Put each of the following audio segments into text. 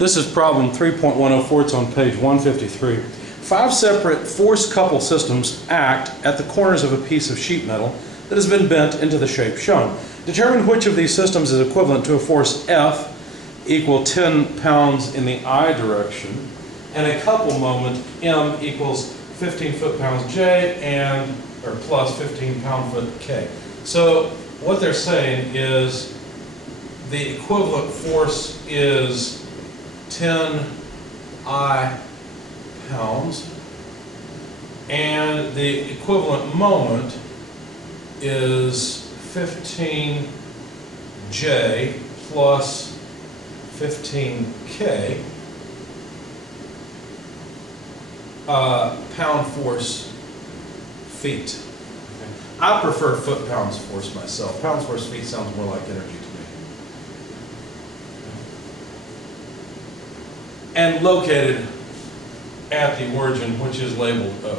This is problem 3.104. It's on page 153. 5 separate force couple systems act at the corners of a piece of sheet metal that has been bent into the shape shown. Determine which of these systems is equivalent to a force F equal 10 pounds in the I direction and a couple moment M equals 15 foot-pounds J and or plus 15 pound-foot K. So what they're saying is the equivalent force is 10 I pounds, and the equivalent moment is 15 J plus 15 K pound force feet. Okay. I prefer foot-pounds force myself. Pounds force feet sounds more like energy to me. And located at the origin, which is labeled O.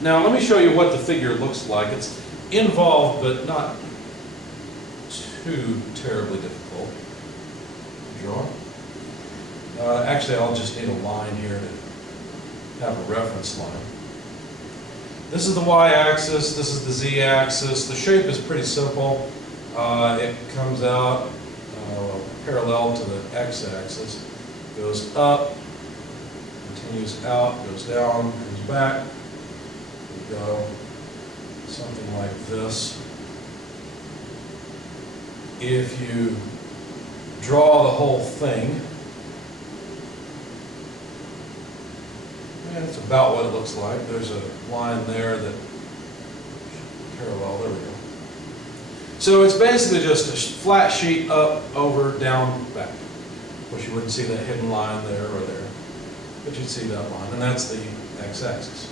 Now let me show you what the figure looks like. It's involved but not too terribly difficult to draw. Actually, I'll just need a line here to have a reference line. This is the y-axis, this is the z-axis. The shape is pretty simple. It comes out parallel to the x-axis, goes up, continues out, goes down, comes back. We go something like this. If you draw the whole thing, and it's about what it looks like. There's a line there that parallel, there we go. So it's basically just a flat sheet up, over, down, back. Of course, you wouldn't see that hidden line there or there, but you'd see that line, and that's the x-axis.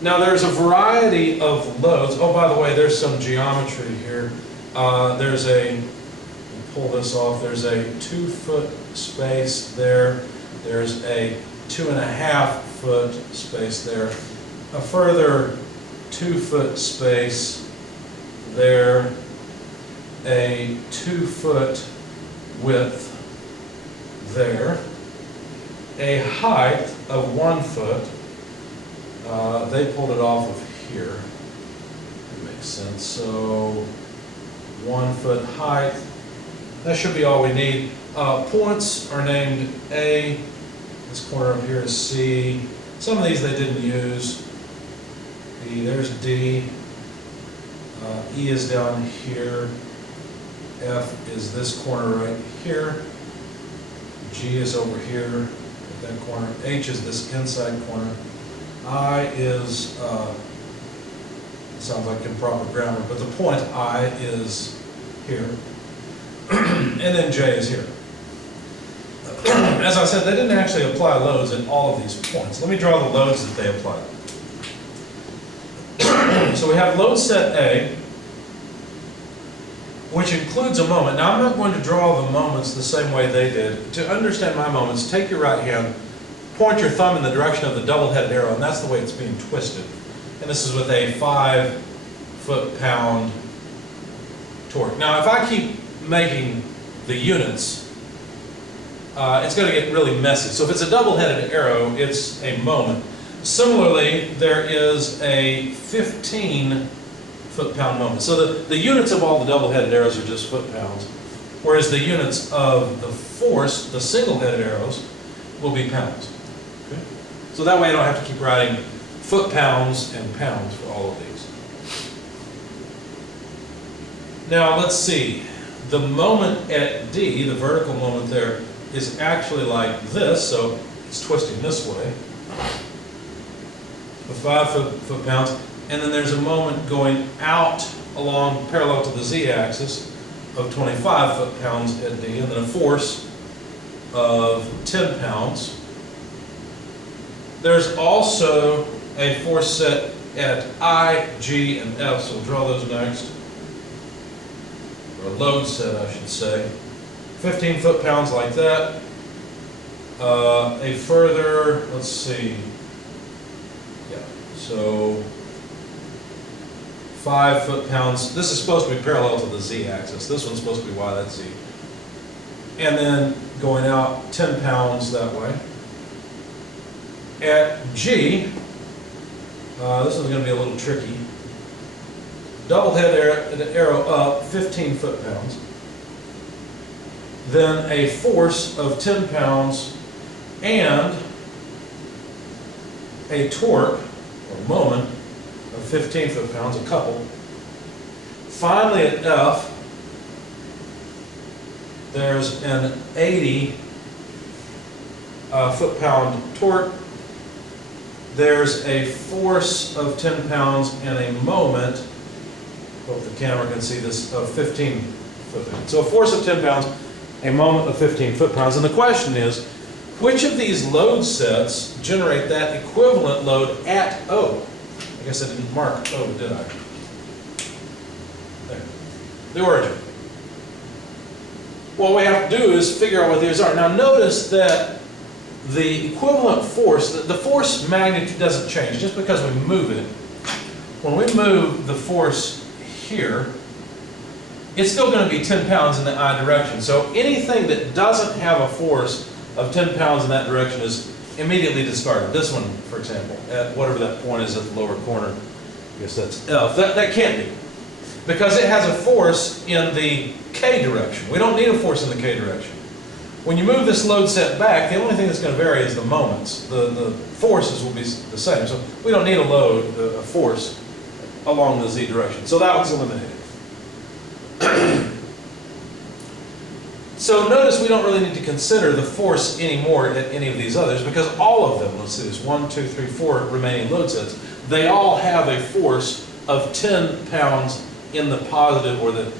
Now there's a variety of loads. Oh, by the way, there's some geometry here. There's a, pull this off, there's a 2-foot space there. There's a 2.5-foot space there. A further 2-foot space there. A 2-foot width there. A height of 1 foot. They pulled it off of here. That makes sense. So 1 foot height. That should be all we need. Points are named A. This corner up here is C. Some of these they didn't use. B, there's D. E is down here. F is this corner right here. G is over here at that corner. H is this inside corner. I is, sounds like improper grammar, but the point I is here. And then J is here. As I said, they didn't actually apply loads at all of these points. Let me draw the loads that they applied. So we have load set A, which includes a moment. Now I'm not going to draw the moments the same way they did. To understand my moments, take your right hand, point your thumb in the direction of the double-headed arrow, and that's the way it's being twisted. And this is with a 5 foot-pound torque. Now if I keep making the units, it's going to get really messy. So if it's a double-headed arrow, it's a moment. Similarly, there is a 15 foot-pound moment. So the units of all the double-headed arrows are just foot-pounds, whereas the units of the force, the single-headed arrows, will be pounds. Okay? So that way I don't have to keep writing foot-pounds and pounds for all of these. Now let's see. The moment at D, the vertical moment there, is actually like this, so it's twisting this way, with 5 foot-pounds, and then there's a moment going out along parallel to the z-axis of 25 foot-pounds at D, and then a force of 10 pounds. There's also a force set at I, G, and F, so we'll draw those next, or a load set, I should say. 15 foot-pounds like that. A further, let's see, yeah, so 5 foot-pounds. This is supposed to be parallel to the z-axis. This one's supposed to be y, that's z. and then going out 10 pounds that way. At G, this is going to be a little tricky. Double head arrow up, 15 foot-pounds. Then a force of 10 pounds and a torque, or moment, of 15 foot-pounds, a couple. Finally at F, there's an 80 foot-pound torque. There's a force of 10 pounds and a moment, hope the camera can see this, of 15 foot-pounds. So a force of 10 pounds, a moment of 15 foot-pounds. And the question is, which of these load sets generate that equivalent load at O? I guess I didn't mark O, did I? There. The origin. What we have to do is figure out what these are. Now notice that the equivalent force, the force magnitude doesn't change just because we move it. When we move the force here, it's still going to be 10 pounds in the I direction. So anything that doesn't have a force of 10 pounds in that direction is immediately discarded. This one, for example, at whatever that point is at the lower corner, I guess that's F. That can't be, because it has a force in the K direction. We don't need a force in the K direction. When you move this load set back, the only thing that's going to vary is the moments. The forces will be the same. So we don't need a load, a force, along the Z direction. So that one's eliminated. So notice we don't really need to consider the force anymore at any of these others, because all of them, let's see, there's 1, 2, 3, 4 remaining load sets, they all have a force of 10 pounds in the positive or the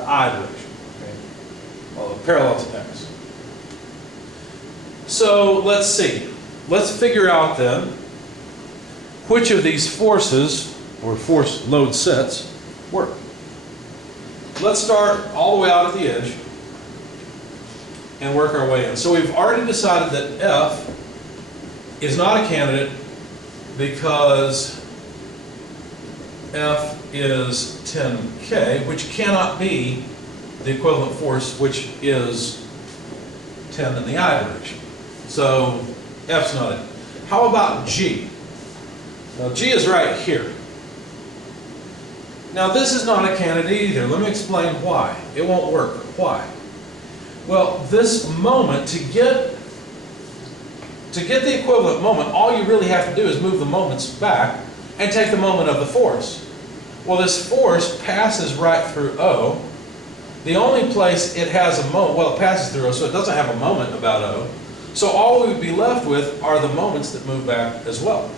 I direction, okay? Well, parallel to X. So let's see. Let's figure out then which of these forces or force load sets work. Let's start all the way out at the edge and work our way in. So we've already decided that F is not a candidate because F is 10K, which cannot be the equivalent force, which is 10 in the I direction. So F's not it. How about G? Now G is right here. Now this is not a candidate either. Let me explain why. It won't work. Why? Well, this moment, to get the equivalent moment, all you really have to do is move the moments back and take the moment of the force. Well, this force passes right through O. The only place it has a moment, well, it passes through O, so it doesn't have a moment about O. So all we would be left with are the moments that move back as well.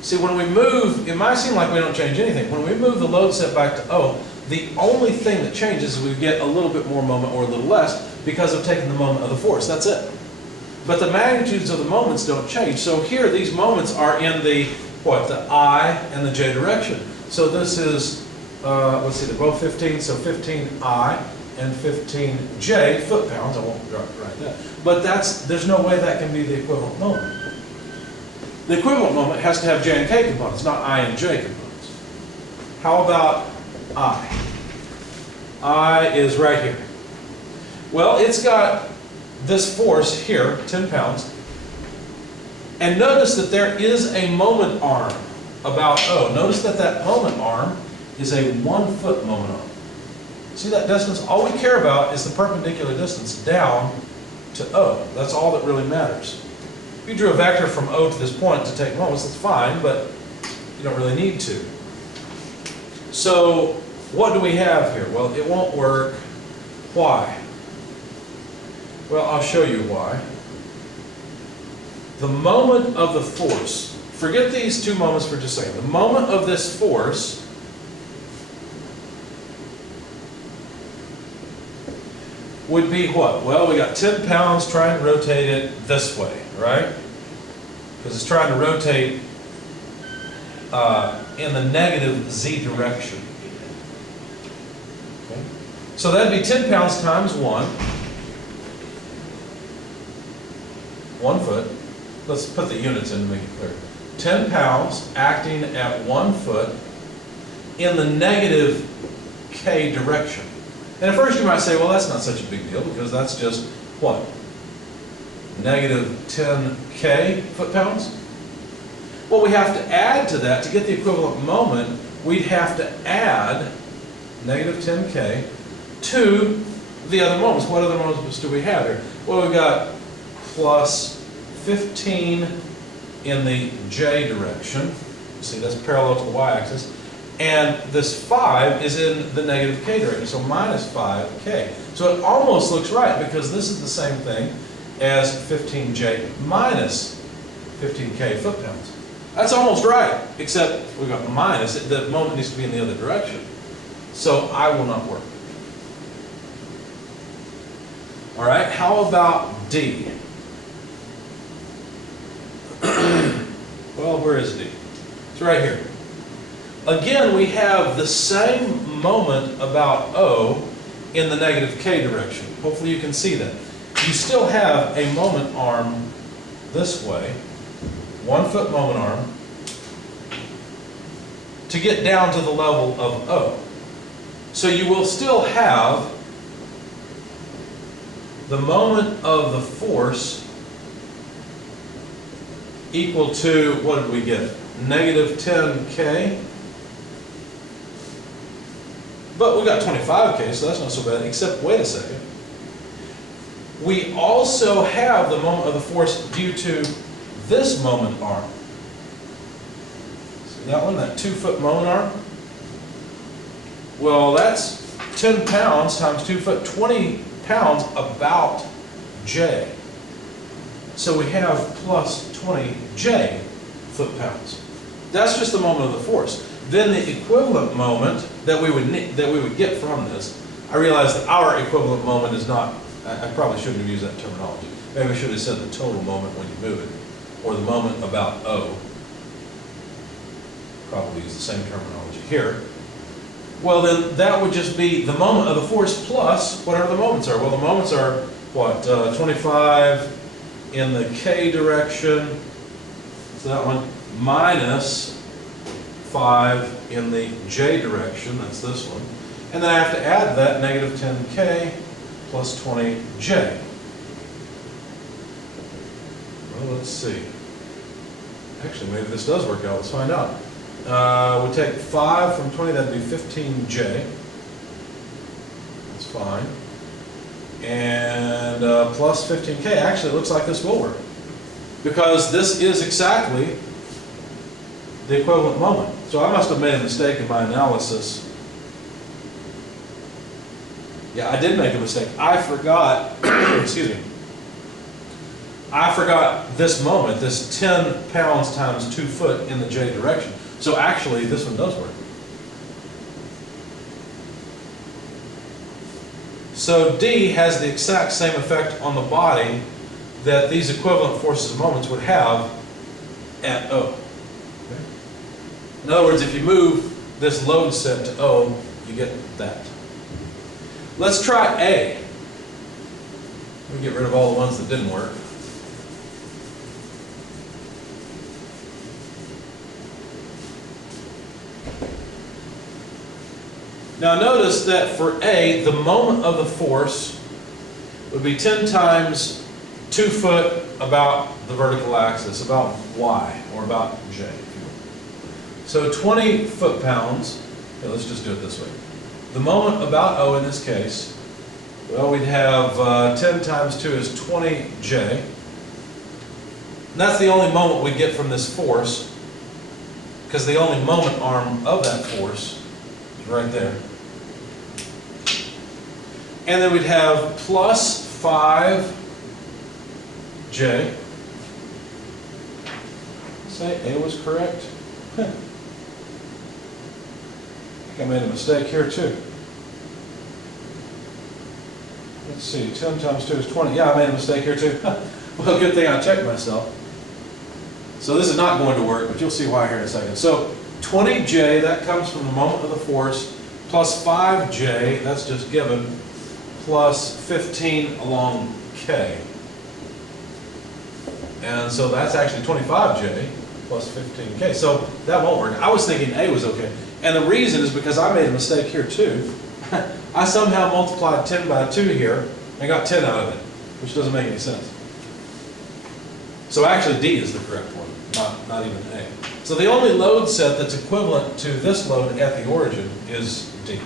See, when we move, it might seem like we don't change anything. When we move the load set back to O, the only thing that changes is we get a little bit more moment or a little less because of taking the moment of the force. That's it. But the magnitudes of the moments don't change. So here, these moments are in the, what, the I and the J direction. So this is, let's see, they're both 15, so 15I and 15J foot-pounds. I won't write that. But there's no way that can be the equivalent moment. The equivalent moment has to have J and K components, not I and J components. How about I? I is right here. Well, it's got this force here, 10 pounds. And notice that there is a moment arm about O. Notice that that moment arm is a 1 foot moment arm. See that distance? All we care about is the perpendicular distance down to O. That's all that really matters. If you drew a vector from O to this point to take moments, that's fine, but you don't really need to. So what do we have here? Well, it won't work. Why? Well, I'll show you why. The moment of the force, forget these two moments for just a second. The moment of this force would be what? Well, we got 10 pounds trying to rotate it this way, right? Because it's trying to rotate in the negative Z direction. Okay. So that'd be 10 pounds times 1. 1 foot. Let's put the units in to make it clear. 10 pounds acting at 1 foot in the negative K direction. And at first you might say, well, that's not such a big deal because that's just what? Negative 10k foot-pounds? Well, we have to add to that, to get the equivalent moment, we'd have to add negative 10k to the other moments. What other moments do we have here? Well, we've got plus 15 in the j direction. See, that's parallel to the y-axis. And this 5 is in the negative k direction, so minus 5k. So it almost looks right because this is the same thing as 15j minus 15k foot-pounds. That's almost right, except we've got minus. The moment needs to be in the other direction. So I will not work. All right, how about D? Well, where is D? It's right here. Again, we have the same moment about O in the negative k direction. Hopefully you can see that. You still have a moment arm this way, 1 foot moment arm, to get down to the level of O. So you will still have the moment of the force equal to, what did we get? Negative 10k. But we got 25k, so that's not so bad, except, wait a second. We also have the moment of the force due to this moment arm. See that one, that 2 foot moment arm? Well, that's 10 pounds times 2 foot, 20 pounds about J. So we have plus 20J foot-pounds. That's just the moment of the force. Then the equivalent moment that we would get from this, I realize that our equivalent moment is not, I probably shouldn't have used that terminology. Maybe I should have said the total moment when you move it, or the moment about O. Probably use the same terminology here. Well, then that would just be the moment of the force plus whatever the moments are. Well, the moments are what? 25 in the k direction, so that one, minus 5 in the j direction, that's this one. And then I have to add that negative 10k plus 20j. Well, let's see. Actually, maybe this does work out. Let's find out. We take 5 from 20, that'd be 15j. That's fine. And plus 15k. Actually, it looks like this will work, because this is exactly the equivalent moment. So I must have made a mistake in my analysis. Yeah, I did make a mistake. I forgot, excuse me, I forgot this moment, this 10 pounds times 2 foot in the j direction. So actually, this one does work. So D has the exact same effect on the body that these equivalent forces and moments would have at O. Okay? In other words, if you move this load set to O, you get that. Let's try A. Let me get rid of all the ones that didn't work. Now notice that for A, the moment of the force would be 10 times 2 foot about the vertical axis, about Y, or about J, if you will. So 20 foot-pounds, okay, let's just do it this way. The moment about O in this case, well, we'd have 10 times 2 is 20J. And that's the only moment we get from this force, because the only moment arm of that force is right there. And then we'd have plus 5J. Say A was correct. I think I made a mistake here too. Let's see, 10 times 2 is 20. Yeah, I made a mistake here too. Well, good thing I checked myself. So this is not going to work, but you'll see why here in a second. So 20J, that comes from the moment of the force, plus 5J, that's just given, plus 15 along K. And so that's actually 25J plus 15K. So that won't work. I was thinking A was okay. And the reason is because I made a mistake here too. I somehow multiplied 10 by 2 here and got 10 out of it, which doesn't make any sense. So actually D is the correct one, not even A. So the only load set that's equivalent to this load at the origin is D.